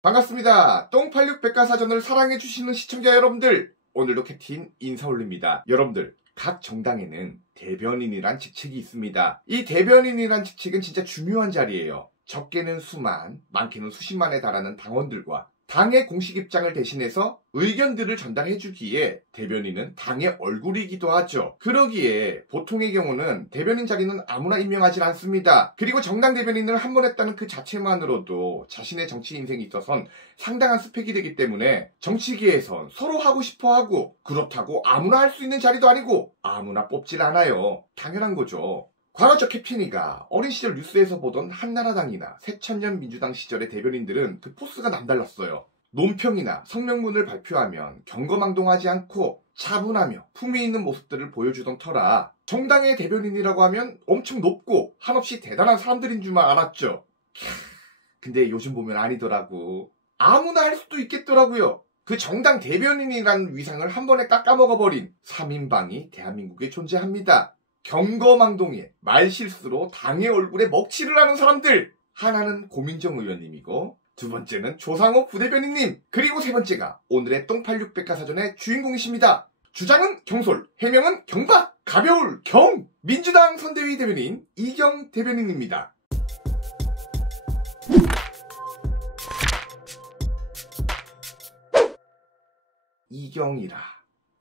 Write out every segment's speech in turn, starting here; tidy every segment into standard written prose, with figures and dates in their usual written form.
반갑습니다. 똥86 백과사전을 사랑해주시는 시청자 여러분들, 오늘도 캡틴 인사 올립니다. 여러분들, 각 정당에는 대변인이란 직책이 있습니다. 이 대변인이란 직책은 진짜 중요한 자리예요. 적게는 수만, 많게는 수십만에 달하는 당원들과 당의 공식 입장을 대신해서 의견들을 전달해주기에 대변인은 당의 얼굴이기도 하죠. 그러기에 보통의 경우는 대변인 자리는 아무나 임명하지 않습니다. 그리고 정당 대변인을 한 번 했다는 그 자체만으로도 자신의 정치 인생에 있어선 상당한 스펙이 되기 때문에 정치계에선 서로 하고 싶어하고, 그렇다고 아무나 할 수 있는 자리도 아니고 아무나 뽑질 않아요. 당연한 거죠. 과거 저 캡틴이가 어린 시절 뉴스에서 보던 한나라당이나 새천년 민주당 시절의 대변인들은 그 포스가 남달랐어요. 논평이나 성명문을 발표하면 경거망동하지 않고 차분하며 품위 있는 모습들을 보여주던 터라 정당의 대변인이라고 하면 엄청 높고 한없이 대단한 사람들인 줄만 알았죠. 근데 요즘 보면 아니더라고. 아무나 할 수도 있겠더라고요. 그 정당 대변인이라는 위상을 한 번에 깎아먹어버린 3인방이 대한민국에 존재합니다. 경거망동에 말실수로 당의 얼굴에 먹칠을 하는 사람들. 하나는 고민정 의원님이고, 두 번째는 조상호 부대변인님, 그리고 세 번째가 오늘의 똥86 백과사전의 주인공이십니다. 주장은 경솔, 해명은 경박, 가벼울 경, 민주당 선대위 대변인 이경 대변인입니다. 이경이라.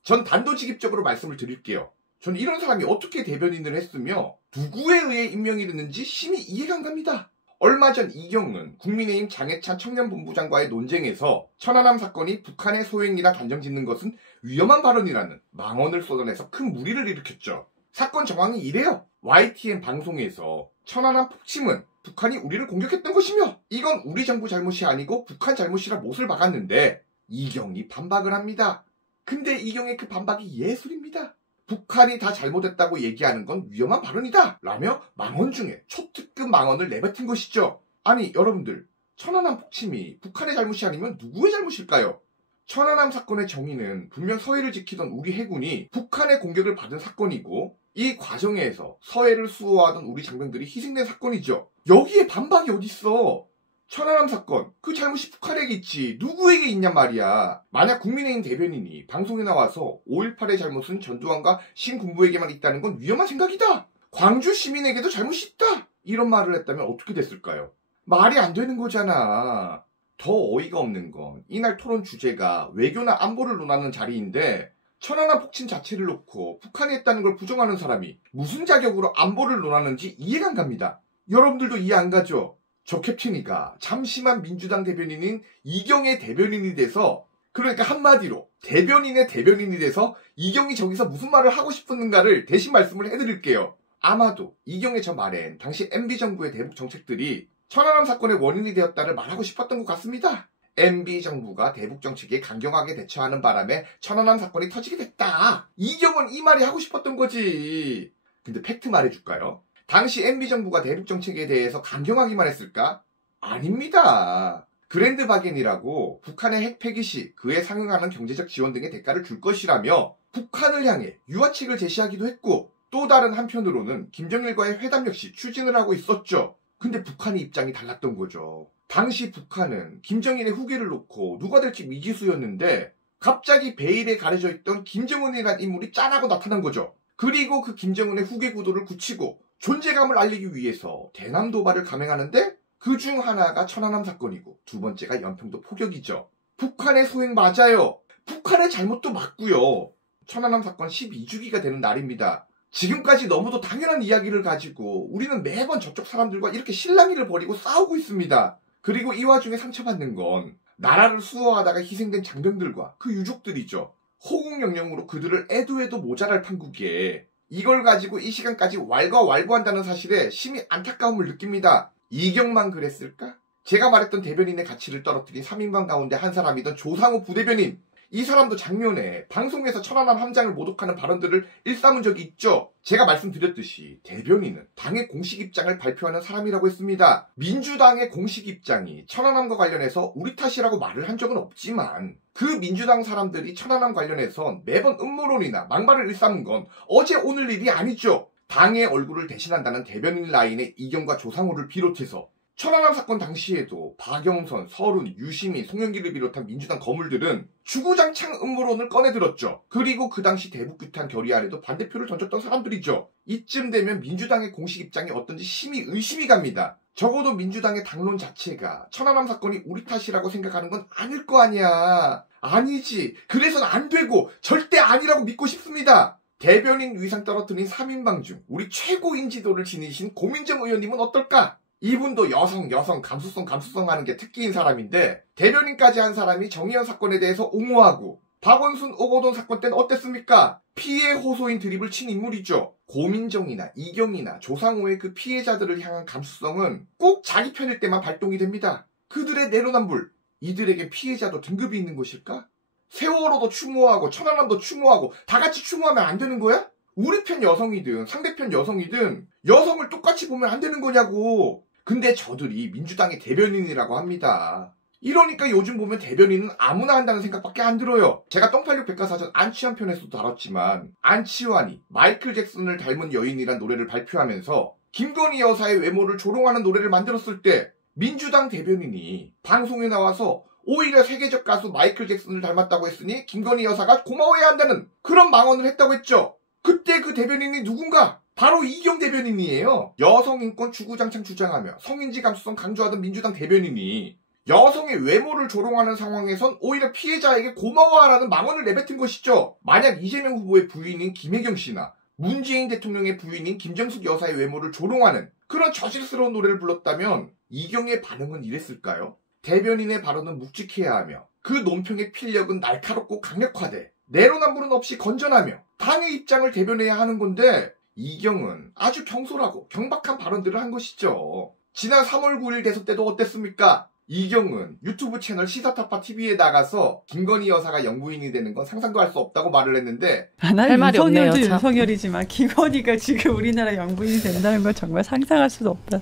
전 단도직입적으로 말씀을 드릴게요. 전 이런 사람이 어떻게 대변인을 했으며 누구에 의해 임명이 됐는지 심히 이해가 안 갑니다. 얼마 전 이경은 국민의힘 장해찬 청년본부장과의 논쟁에서 천안함 사건이 북한의 소행이라 단정짓는 것은 위험한 발언이라는 망언을 쏟아내서 큰 물의를 일으켰죠. 사건 정황이 이래요. YTN 방송에서 천안함 폭침은 북한이 우리를 공격했던 것이며 이건 우리 정부 잘못이 아니고 북한 잘못이라 못을 박았는데 이경이 반박을 합니다. 근데 이경의 그 반박이 예술입니다. 북한이 다 잘못했다고 얘기하는 건 위험한 발언이다 라며 망언 중에 초특급 망언을 내뱉은 것이죠. 아니 여러분들, 천안함 폭침이 북한의 잘못이 아니면 누구의 잘못일까요? 천안함 사건의 정의는 분명 서해를 지키던 우리 해군이 북한의 공격을 받은 사건이고, 이 과정에서 서해를 수호하던 우리 장병들이 희생된 사건이죠. 여기에 반박이 어딨어? 천안함 사건, 그 잘못이 북한에게 있지 누구에게 있냔 말이야. 만약 국민의힘 대변인이 방송에 나와서 5.18의 잘못은 전두환과 신군부에게만 있다는 건 위험한 생각이다, 광주 시민에게도 잘못이 있다, 이런 말을 했다면 어떻게 됐을까요? 말이 안 되는 거잖아. 더 어이가 없는 건 이날 토론 주제가 외교나 안보를 논하는 자리인데 천안함 폭침 자체를 놓고 북한이 했다는 걸 부정하는 사람이 무슨 자격으로 안보를 논하는지 이해가 안 갑니다. 여러분들도 이해 안 가죠? 저 캡틴이가 잠시만 민주당 대변인인 이경의 대변인이 돼서, 그러니까 한마디로 대변인의 대변인이 돼서 이경이 저기서 무슨 말을 하고 싶었는가를 대신 말씀을 해드릴게요. 아마도 이경의 저 말엔 당시 MB정부의 대북 정책들이 천안함 사건의 원인이 되었다를 말하고 싶었던 것 같습니다. MB정부가 대북 정책에 강경하게 대처하는 바람에 천안함 사건이 터지게 됐다, 이경은 이 말이 하고 싶었던 거지. 근데 팩트 말해줄까요? 당시 MB정부가 대북정책에 대해서 강경하기만 했을까? 아닙니다. 그랜드 바겐이라고 북한의 핵 폐기 시 그에 상응하는 경제적 지원 등의 대가를 줄 것이라며 북한을 향해 유화책을 제시하기도 했고, 또 다른 한편으로는 김정일과의 회담 역시 추진을 하고 있었죠. 근데 북한의 입장이 달랐던 거죠. 당시 북한은 김정일의 후계를 놓고 누가 될지 미지수였는데 갑자기 베일에 가려져 있던 김정은이라는 인물이 짠하고 나타난 거죠. 그리고 그 김정은의 후계 구도를 굳히고 존재감을 알리기 위해서 대남 도발을 감행하는데 그 중 하나가 천안함 사건이고 두 번째가 연평도 포격이죠. 북한의 소행 맞아요. 북한의 잘못도 맞고요. 천안함 사건 12주기가 되는 날입니다. 지금까지 너무도 당연한 이야기를 가지고 우리는 매번 저쪽 사람들과 이렇게 실랑이를 벌이고 싸우고 있습니다. 그리고 이 와중에 상처받는 건 나라를 수호하다가 희생된 장병들과 그 유족들이죠. 호국영령으로 그들을 애도해도 모자랄 판국에 이걸 가지고 이 시간까지 왈가왈부한다는 사실에 심히 안타까움을 느낍니다. 이경만 그랬을까? 제가 말했던 대변인의 가치를 떨어뜨린 3인방 가운데 한 사람이던 조상호 부대변인, 이 사람도 작년에 방송에서 천안함 함장을 모독하는 발언들을 일삼은 적이 있죠. 제가 말씀드렸듯이 대변인은 당의 공식 입장을 발표하는 사람이라고 했습니다. 민주당의 공식 입장이 천안함과 관련해서 우리 탓이라고 말을 한 적은 없지만 그 민주당 사람들이 천안함 관련해서 매번 음모론이나 망발을 일삼은 건 어제 오늘 일이 아니죠. 당의 얼굴을 대신한다는 대변인 라인의 이경과 조상호를 비롯해서 천안함 사건 당시에도 박영선, 서른, 유시민, 송영길을 비롯한 민주당 거물들은 주구장창 음모론을 꺼내들었죠. 그리고 그 당시 대북규탄 결의안에도 반대표를 던졌던 사람들이죠. 이쯤 되면 민주당의 공식 입장이 어떤지 심히 의심이 갑니다. 적어도 민주당의 당론 자체가 천안함 사건이 우리 탓이라고 생각하는 건 아닐 거 아니야. 아니지. 그래서는 안 되고 절대 아니라고 믿고 싶습니다. 대변인 위상 떨어뜨린 3인방 중 우리 최고 인지도를 지니신 고민정 의원님은 어떨까? 이분도 여성 감수성 하는 게 특기인 사람인데 대변인까지 한 사람이 정의연 사건에 대해서 옹호하고 박원순 오거돈 사건 때는 어땠습니까? 피해 호소인 드립을 친 인물이죠. 고민정이나 이경이나 조상호의 그 피해자들을 향한 감수성은 꼭 자기 편일 때만 발동이 됩니다. 그들의 내로남불, 이들에게 피해자도 등급이 있는 것일까? 세월호도 추모하고 천안함도 추모하고 다 같이 추모하면 안 되는 거야? 우리 편 여성이든 상대편 여성이든 여성을 똑같이 보면 안 되는 거냐고. 근데 저들이 민주당의 대변인이라고 합니다. 이러니까 요즘 보면 대변인은 아무나 한다는 생각밖에 안 들어요. 제가 똥86 백과사전 안치환 편에서도 다뤘지만 안치환이 마이클 잭슨을 닮은 여인이란 노래를 발표하면서 김건희 여사의 외모를 조롱하는 노래를 만들었을 때 민주당 대변인이 방송에 나와서 오히려 세계적 가수 마이클 잭슨을 닮았다고 했으니 김건희 여사가 고마워해야 한다는 그런 망언을 했다고 했죠. 그때 그 대변인이 누군가? 바로 이경 대변인이에요. 여성인권 주구장창 주장하며 성인지 감수성 강조하던 민주당 대변인이 여성의 외모를 조롱하는 상황에선 오히려 피해자에게 고마워하라는 망언을 내뱉은 것이죠. 만약 이재명 후보의 부인인 김혜경 씨나 문재인 대통령의 부인인 김정숙 여사의 외모를 조롱하는 그런 저질스러운 노래를 불렀다면 이경의 반응은 이랬을까요? 대변인의 발언은 묵직해야 하며 그 논평의 필력은 날카롭고 강력화돼 내로남불은 없이 건전하며 당의 입장을 대변해야 하는 건데 이경은 아주 경솔하고 경박한 발언들을 한 것이죠. 지난 3월 9일 대선 때도 어땠습니까? 이경은 유튜브 채널 시사타파 TV에 나가서 김건희 여사가 영부인이 되는 건 상상도 할 수 없다고 말을 했는데 할 말이 없네요. 윤석열도 윤석열이지만 김건희가 지금 우리나라 영부인이 된다는 건 정말 상상할 수도 없다.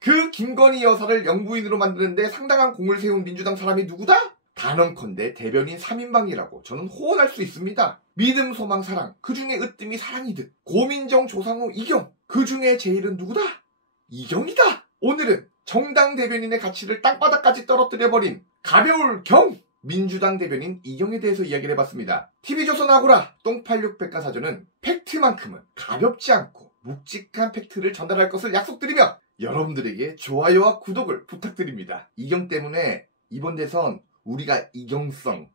그 김건희 여사를 영부인으로 만드는데 상당한 공을 세운 민주당 사람이 누구다? 단언컨대 대변인 3인방이라고 저는 호언할 수 있습니다. 믿음, 소망, 사랑, 그 중에 으뜸이 사랑이듯 고민정, 조상호, 이경, 그 중에 제일은 누구다? 이경이다. 오늘은 정당 대변인의 가치를 땅바닥까지 떨어뜨려버린 가벼울 경 민주당 대변인 이경에 대해서 이야기를 해봤습니다. TV조선 아고라 똥86 백과사전은 팩트만큼은 가볍지 않고 묵직한 팩트를 전달할 것을 약속드리며 여러분들에게 좋아요와 구독을 부탁드립니다. 이경 때문에 이번 대선 우리가 이경성